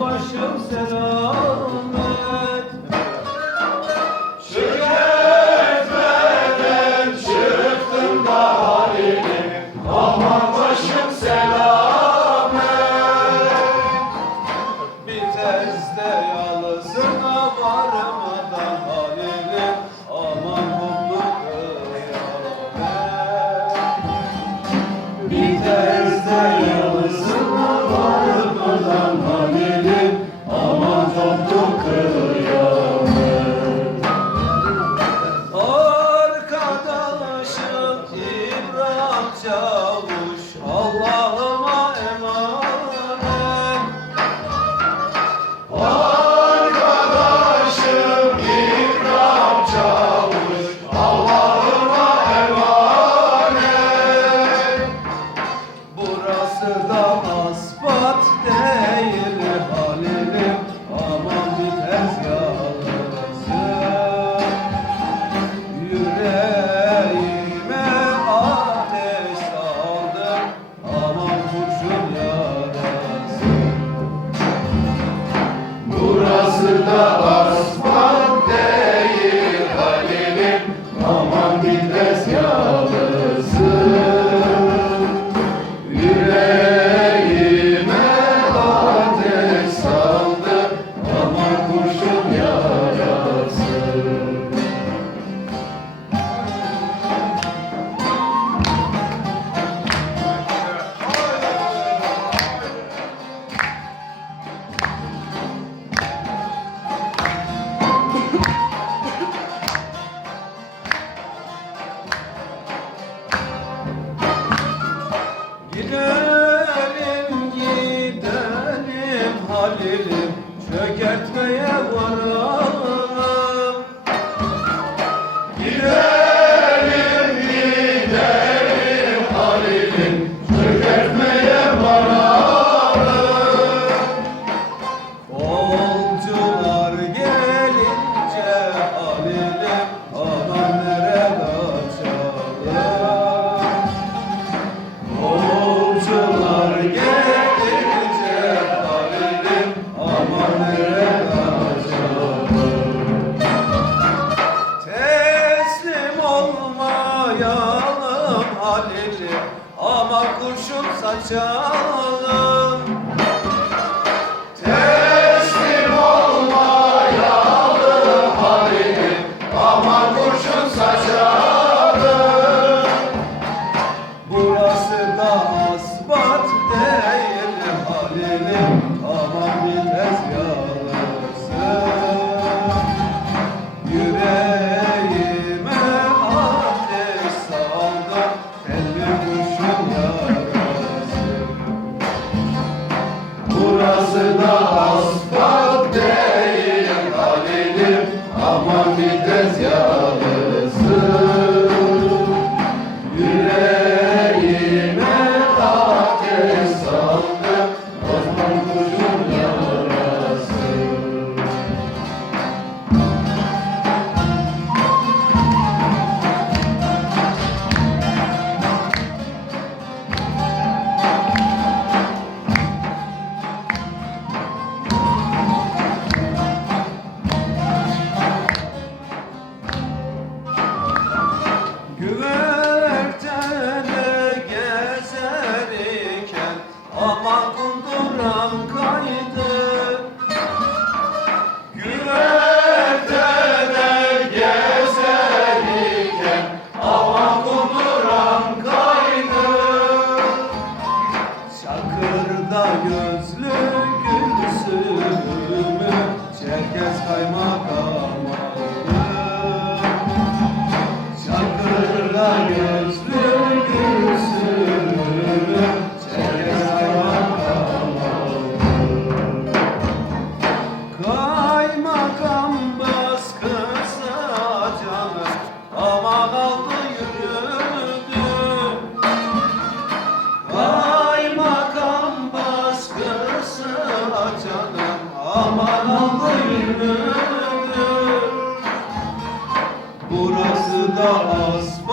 Başım selamet. Şükretmeden çıktım da halini, aman başım selamet. Bir tezde yalısına varmadan halini, aman koptu kıyamet. Bir tezde yalısına varmadan halini, aman koptu kıyamet. Arkadaşım İbrahim Çavuş, Allah'ıma emanet. Arkadaşım İbrahim Çavuş, Allah'ıma emanet. Burası da asfalt değil halilim, aman bir tez yalısı. Yüreğime ateş saldı, aman kurşun yarası. Burası da asfalt değil Halil'im, aman bitmez yalısı. Yüreğime ateş saldı, aman kurşun yarası. Gidelim gidelim halilim, çökertmeye varalım. Gidelim gidelim Halil'im, çökertmeye varalım. Kolcular gelince halilim, aman nereye kaçalım. Kolcular gelince halilim, aman nereye kaçalım. Teslim olmayalım halilim, ama kurşun saçalım. Teslim olmayalım Halil'im, aman kurşun saçalım. Burası da asfalt değil halilim, aman bir tez yalısı. Yüreğime ateş saldı, elli kurşun yarası. Burası da asfalt değil Halil'im, aman vites yalısı. Yüreğime ateş saldı, aman kurşun yarası. Güvertede gezerken aman kunduram kaydı. Güvertede gezerken aman kunduram kaydı. Çakırda gözlü gülsümü Çerkez kaymakam aldı. Çakırda gözlü gülsümü Çerkez kaymakam aldı. Kaymakam baskısı canım, aman aldı yürüdü. Kaymakam baskısı canım, aman aldı yürüdü. Burası da asfalt